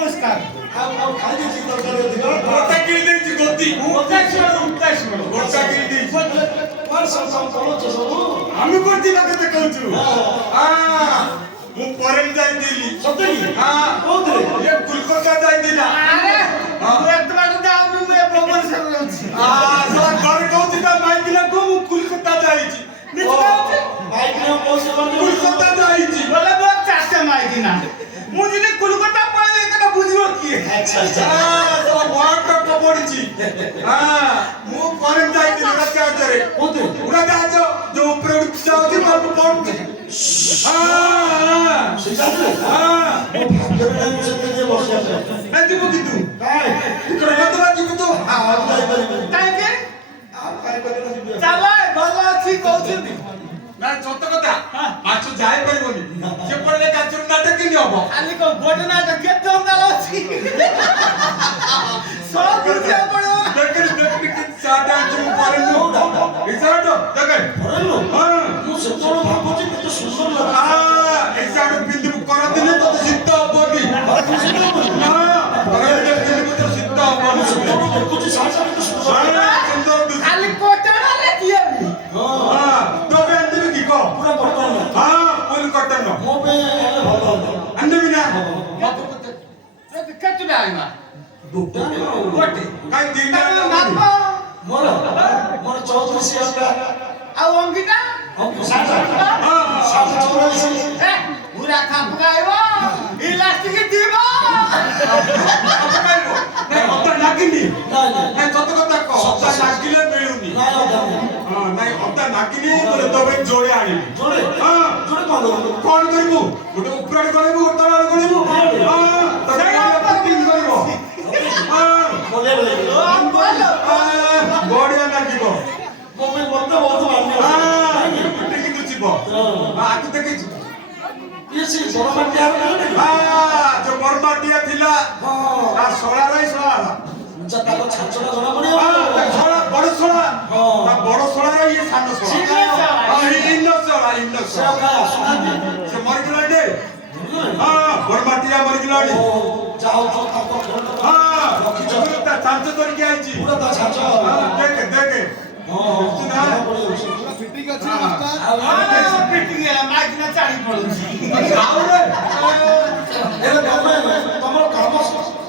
Namaskar. আমি করছি না কেতে কইছু ମୁଁ ପରେ ଯାଇଥିଲି ସତରେ ହଁ କୋଉଥିରେ ଏ କୋଲକାତା ଯାଇଥିଲା ଆରେ ମୁଁ ଏତେ ବାଟ ଯାଉନି ମୁଁ ଏ ଭୁବନେଶ୍ୱର ରହୁଛି ସାରା ଘରେ କହୁଛି ତା ମାଇକିଲାକୁ ମୁଁ କୋଲକାତା ଯାଇଛି ମିଛ କହୁଛି ମାଇକିନା ପଇସା କୋଲକାତା ଯାଇଛି ବୋଲେ ମୋର ଚାଷେ ମାଇକିନା ମୁଁ ଯଦି କୋଲକାତା ପଳେଇ ଏଟା ବୁଝିବ କିଏ ଆଚ୍ଛା ଆଚ୍ଛା ସାରା ବଡ଼ ପଡ଼ିଛି ମୁଁ ପରେ ଯାଇଥିଲି ରାସ୍ତାରେ କୋଉଥିରେ ଉଡ଼ାଜାହାଜ ଯୋଉ ଉପରେ ଉଡିକି ଯାଉଛି ତାକୁ ପଡୁଛି ଶିକାରରେ ମୋ ଭାଗ୍ୟରେ ନାହିଁ ମୁଁ ସେଥିରେ ବସିବା ପାଇଁ ଯିବୁ କିନ୍ତୁ କାଇଁ କୋଲକାତା ଯିବୁ ତ ଆଉ ଯାଇପାରିବିନି କାହିଁକି ଆଉ କାଇଁ କରିବ ଯିବି ଚାଲ ଭଲ ଅଛି କହୁଛନ୍ତି ନା ସତ କଥା ମାଛ ଯାଇପାରିବନି ସେ ପଡିଲେ କାଚୁର ନାଟକ କେମିତି ହବ ଖାଲି କଣ ଗୋଟେ ନାଟ କେତେ ଅନ୍ଦାଲ ଅଛି ସବୁ ବୁଝିବାକୁ ପଡିବ ଦେଖି ସାଟା ଯୋଉ ପରେ ମୁଁ ଏ ସାଟା ଦେଖେ ଭରଲୁ ହଁ ମୁଁ ସେତେବେଳେ ଭାବୁଛି କେତେ ସୁନ୍ଦର ଲାଗେ ଏ ସାଟା ପିନ୍ଧିବୁ କରଦିନେ ତତେ ଶୀତ ହବନି ପିନ୍ଧିବୁ ତ ଶୀତ ହବନି ସେତେବେଳେ ଦେଖୁଛି ସାଙ୍ଗେ କେତେ ସୁନ୍ଦର ସୁନ୍ଦର ଦିଶୁଛି। ଖାଲି କୋଟଣାରେ କିଏ ବି ତୋ ପାଇଁ ଆଣିଦେବି କି କହ ପୁରା ବର୍ତ୍ତମାନ ଫୁଲ କଟନ ମୋ ପାଇଁ ହେଲେ ଭଲ ହବ ଆଣିଦେବି ନା କେତେ ଆଣିବା ଦୁଟା ଗୋଟେ କାଇଁ ତିନି ବାପ ମୋର 34 ଟଙ୍କା ଆଉ ଅଙ୍ଗିଟା ପୁରା ଖାପ ଖାଇବ ଇଲାଷ୍ଟିକ ଥିବ ଅତା ନାଗିନି ନାଇଁ ସତ କଥା କହ ଅତା ନାଗିଲେ ମିଳୁନି ନାଇଁ ଅତା ନାଗିନି ବୋଲେ ତୋ ପାଇଁ ଯୋଡ଼େ ଆଣିବି ଯୋଡ଼େ କଣ କଣ କରିବୁ ଗୋଟେ ଉପରାଡେ କରିବୁ ଗୋଟେ ତଳେ କରିବୁ ବଢିଆ ଲାଗିବ ମୋ ପାଇଁ ମତେ ବହୁତ ମାନ୍ୟ କିନ୍ତୁ ଯିବ ଆକୁ ଦେଖିଛୁ ଇଏ ସେ ବଡ଼ ମାଟିଆ ଯୋଉ ବରମାଟିଆ ଥିଲା ତା ଶଳାର ଶଳା ତାଙ୍କ ଛାଞ୍ଚଟା ଜଣା ପଡିବ ବଡ ଶଳା ବଡ ଶଳାର ଇଏ ସାନ ଶଳା ସେ ମରିଗଲାଣି ବରମାଟିଆ ମରିଗଲାଣି ତା ଛାଞ୍ଚ ଧରିକି ଆଇଛି ଦେଖେ ଦେଖେ ଫିଟିଂ ଅଛି ଫିଟିଂ ହେଲା ମାଇକିନା ଚାଳି ପଡୁଛି ତମର କାମ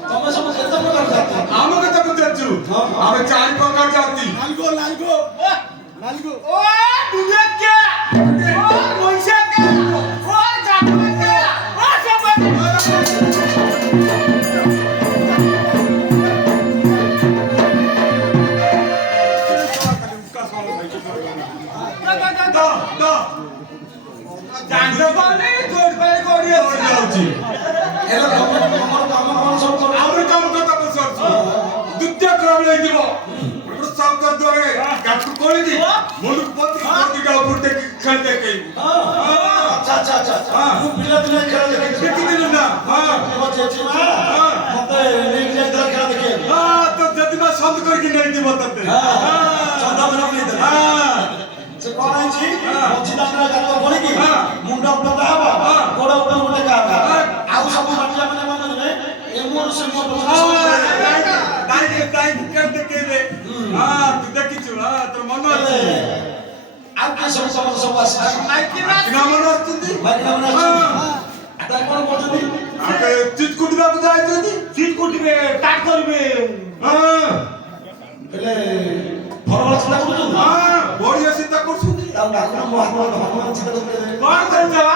ତମେ ସବୁ କେତେ ପ୍ରକାର ଜାତି ଆମେ କେତେ ପଚାରୁଛୁ ଆମେ ଚାରି ପ୍ରକାର ଜାତି लालगो ओ दुनिया क्या ओ मनुष्य क्या ओ जादू क्या ओ सब जानते पाले गोड़ पे गोड़िया हो जाउची एला तमर काम कोन सब कर आउर काम कथा पसरछु द्वितीय क्रम ले दिबो सब कर दोरे गाछ कोली दी मुलुक पति कोती का ऊपर टे खेल दे के अच्छा मु पिला दिने खेल देखे देखि दिन ना मो चेची मा मते लीग जे खेल देखे तो जति मा संत कर के नहीं दिबो तते चंदा बना नहीं दे से कोन आइची मछी दाना गातो बोली की मुंडा उपटा हबा गोड़ उपटा उठे का आउ सब माटिया माने माने ए मोर से मोर टाइम कर दे के रे तू देखिछु तोर मन अछि आउ के सब आसी माइकिना मन आछुंदी माइकिना मन आसी ता कोन बोलुदी आके चित कुटिबा को जाइछुंदी चित कुटिबे टाट करबे एले फरवल चिंता करू बढ़िया चिंता करछुंदी ता डाकुना मो हाथ भगवान चिंता करे कोन करबा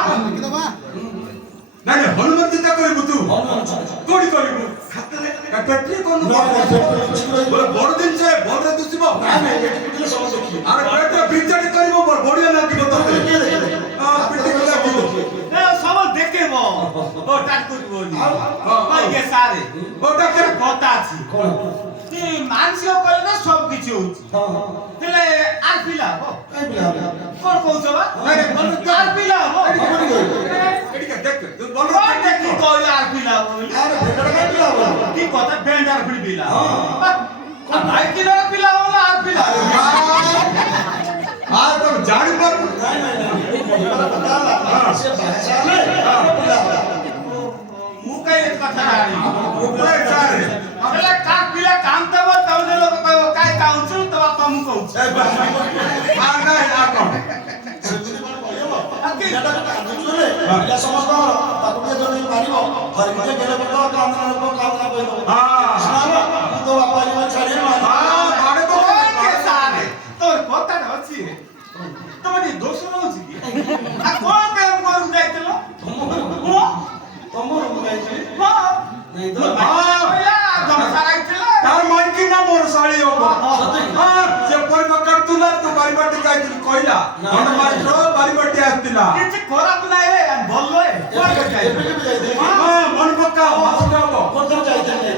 नहीं हनुमान चिंता करिबु तू हनुमान चिंता कोडी करिबु खातले पेट्री कोन बोले बड़ दिन से बड़ दुसिबो नहीं पेट्री सब देखि अरे पेट्री बिचड़ी करिबो बढ़िया लागिबो तते पेट्री को लागिबो ए सब देखेबो ओ टाट करबो नी भाई के सारे ओटा के কথা আছে कोन ती मानसिक करे ना सब কিছু হচ্ছে হেলে আর পিলা হবো काई बिला কোন কইছো বা আর পিলা হবো एडिका देख तू बोल কোন দেখি কই আর পিলা হবো अरे भेडा काई बिला কি কথা ব্যান্ড আর পিলা কোন ভাই কি না পিলা হবো আর পিলা हां तो जानी पर नहीं पता से भाषा में बिला मुकाई কথা আনি ऊपर सारे আমরা কাক পিলা কাম দেব তাহলে লোক কইব কাই কাউছু তো বাপা মু কইছ हां नहीं आप ପିଲାଟା କାନ୍ଦୁଛୁରେ ପିଲା ସମସ୍ତଙ୍କର ତାକୁ ଟିକେ ଯଦି ମାରିବ ଧରିକି ଟିକେ ଗେଲେ ପକେଇବ କାନ୍ଦଣା ଲୋକ କାନ୍ଦଣା କହିଦବ ଶୁଣାବ ମୁଁ ତ ବାପା ଇଏ ଛାଡ଼ିବି ବାଡ଼େ ওকে সারে তোর কথাটা আছে তোমার এই দোষ রয়েছে কি আর কোন কাম করুন যাইছিল ও ତମର ମୁଁ ଗାଇଥିଲି হ্যাঁ ନାଇଁ ତ ওইলা তুমি সারাইছিল ତାର ମାଇକି ନା ମୋର ଶାଳୀ ହବ ସେ ପରିବା କାଟୁଥିଲା ତୁ ବାରିବାଟି ଯାଇଥିଲୁ କହିଲା ଖଣ୍ଡ ମାଷ୍ଟର ବାରିବାଟି ଆସିଥିଲା কিছু খারাপ নাই রে ভাল রে কোন যাই ଏବେ କେବେ ଯାଇଥିଲି ମନ ପକା ମାଷ୍ଟର ହବ କୋଉଥର ଯାଇଥିଲି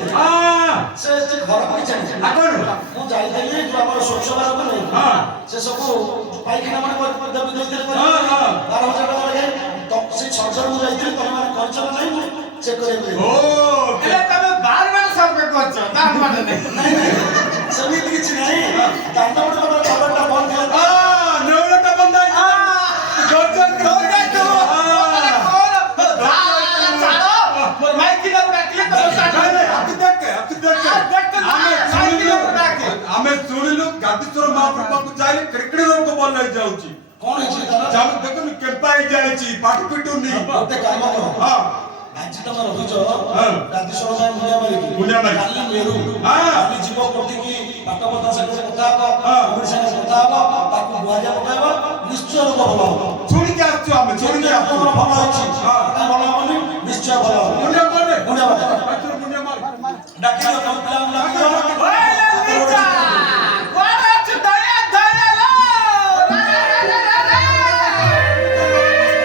ସେ ଘର ପାଇଁ ଜାଣିଛି ଆପଣ ମୁଁ ଯାଇଥିଲି ଯୋଉ ଆମର ସ୍ୱଚ୍ଛ ଭାରତ ନାହିଁ ସେ ସବୁ ପାଇଖାନା ମାନେ ଦେବି ଦେଇଥିଲେ 12,000 ଟଙ୍କା ଲାଗେ ତ ସେ ସର୍ଜର ମୁଁ ଯାଇଥିଲି ତମେ ମାନେ କରିଛ ନା ନାହିଁ ମୁଁ ଚେକ୍ କରିବାକୁ ଓ এলে তুমি বারবার সর্বে করছো তার মানে নাই ସେମିତି କିଛି ନାହିଁ ଦାଣ୍ଡ ଗୋଟେ ଗୋଟେ କବାଟଟା ବନ୍ଦ ଥିଲା ନେଉଳଟା ବନ୍ଧା ଆମେ ଶୁଣିଲୁ ଗାଦିଶ୍ୱର ମହାପ୍ରଭୁଙ୍କୁ ଯାଇଲେ କ୍ରିକେଟ ରୋଗ ଭଲ ହେଇଯାଉଛି କଣ ହେଇଛି ତାର ଦେଖୁନୁ କେମ୍ପା ହେଇଯାଇଛି ପାଠ ପିଟୁନି ଗୋଟେ କାମ କର ହଁ ଆଜି ତମେ ରହୁଛ ରାଜେଶ୍ୱର ପାଇଁ ମୁଣ୍ଡିଆ ମାରି କାଲି ମେରୁ କାଲି ଯିବ କୋଠିକି ପାଠ ପଢା ସାଙ୍ଗରେ କଥା ହବ ସାଙ୍ଗରେ କଥା ହବ ତାକୁ ଗୁହାରିଆ ପକାଇବ ନିଶ୍ଚୟ ରୋଗ ଭଲ ହବ ଶୁଣିକି ଆସିଛୁ ଆମେ ଶୁଣିକି ଆପଣଙ୍କର ଭଲ ହେଇଛି ଭଲ ହବନି ନିଶ୍ଚୟ ଭଲ ହବ ମୁଣ୍ଡିଆ ମାରେ ମୁଣ୍ଡିଆ ମାର ମୁଣ୍ଡିଆ ମାରେ ଡାକିଦିଅ ତମ ପିଲାଙ୍କୁ ଡାକିଦିଅ